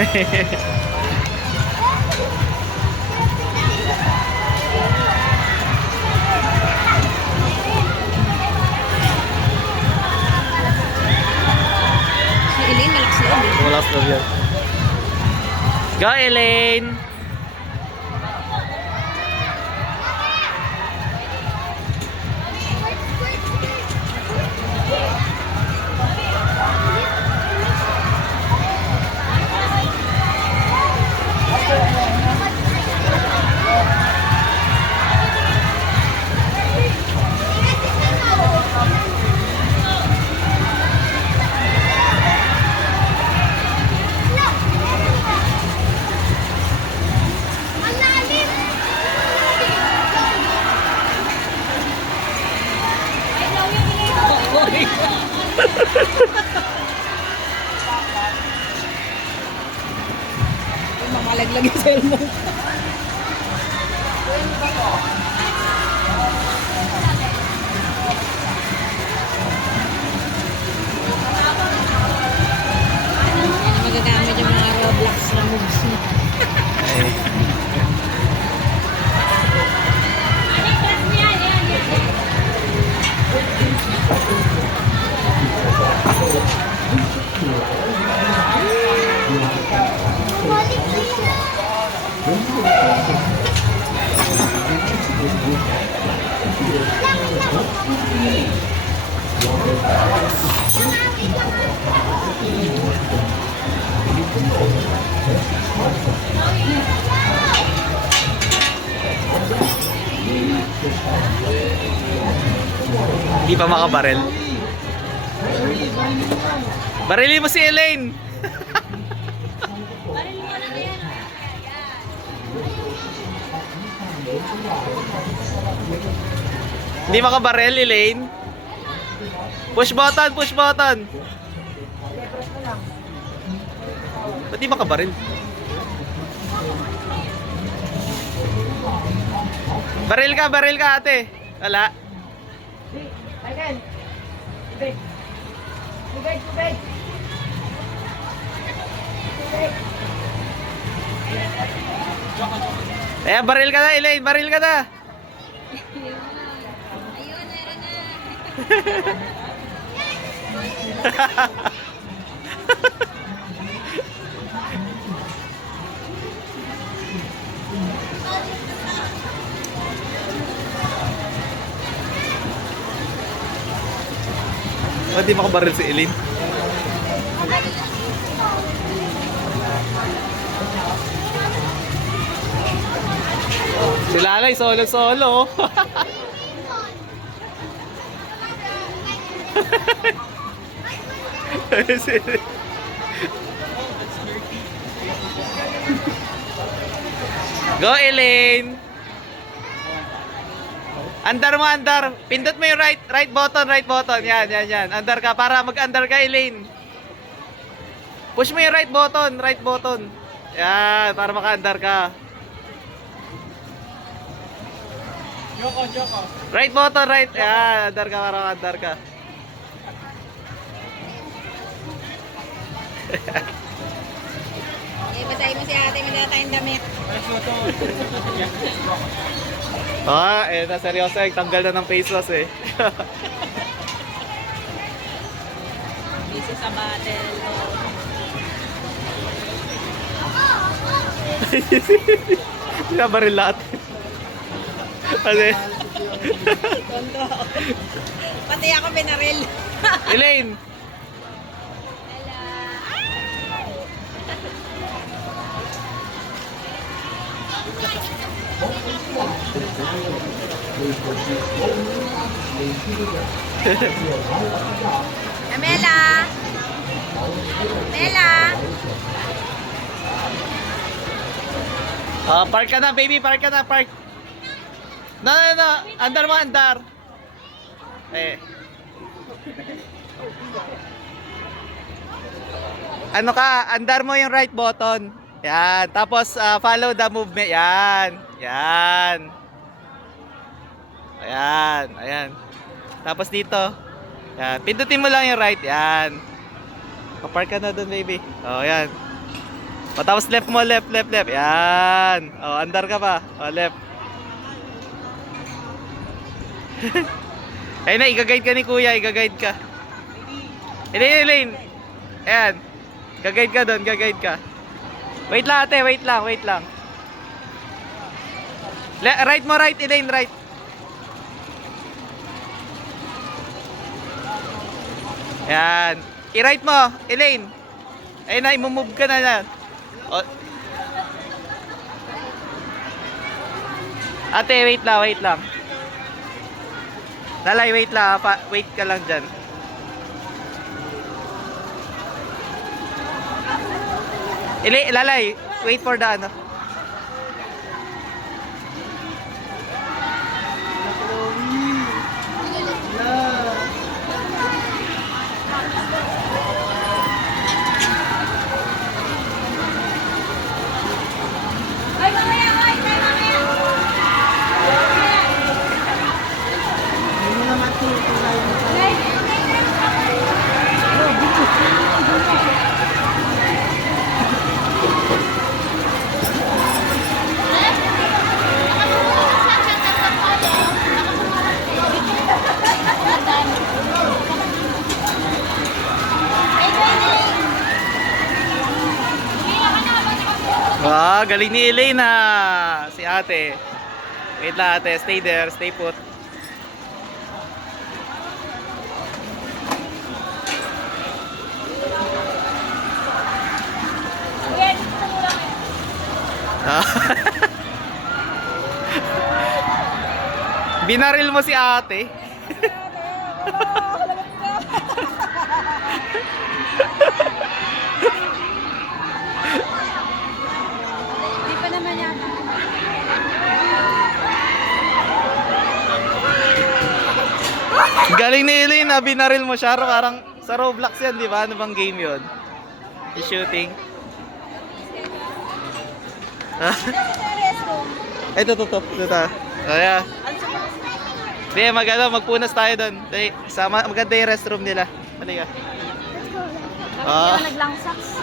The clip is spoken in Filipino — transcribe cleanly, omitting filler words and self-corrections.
Si Elaine, malakas loob. Malakas loob yan. Go, Elaine! Mamalaglag yung cellphone. Yan ang magagamit yung mga Roblox na moves niya. Hindi pa makabarel. Barilin mo si Elaine! Hindi makabarel, Elaine. Push button, push button. Ba't di makabaril? Baril ka ate. Wala. Again. Tubig. Tubig, tubig. Tubig. Eh, baril ka na, Elaine. Baril ka na. Ayun, meron na. Ba't di makabaril si Elaine? Si Lalay, solo-solo. Go, Elaine! Andar mo, andar. Pindot mo yung right button, right button. Yan. Andar ka para mag-andar ka, Elaine. Push mo yung right button. Yan, para maka-andar ka. Joko. Right button, right. Yan, andar ka para maka-andar ka. Basahin mo si ate, magdala tayong damit. Seryoso, tanggal na ng face mask eh. Busy sa battle. Sinabaril lahat. Ano eh? Tondo. Pati ako binaril. Elaine! Amela! Park ka na, baby. Park. No. Andar mo, andar. Ano ka, andar mo yung right button. Yan. Tapos, follow the movement. Yan. Ayan. Tapos dito. Yan. Pindutin mo lang yung right. Yan. Kapark ka na dun, baby. Oh, yan. O, tapos left mo, left. Yan. O, andar ka pa. O, left. Ayun na, i-guide ka ni kuya, i-guide ka. Elaine. Ayan. Gagayad ka doon, gagayad ka. Wait lang ate, wait lang. Right mo, right, Elaine, right. Ayan. I-right mo, Elaine. Ayun na, imumove ka na yan. O. Ate, wait lang. Lalay, wait lang. Wait ka lang dyan. Lalay, wait for the ano. Wow, galing ni Elena. Si ate. Wait lang ate, stay there, stay put. Binaril mo si ate. Hindi pa naman yata. Galing ni Elena, binaril mo siya. Parang sa Roblox yan, di ba? Ano bang game yun? Shooting. Ito. Kaya. Hindi, magpunas tayo doon. Maganda yung restroom nila. Halika. Let's go. Naglangsaks.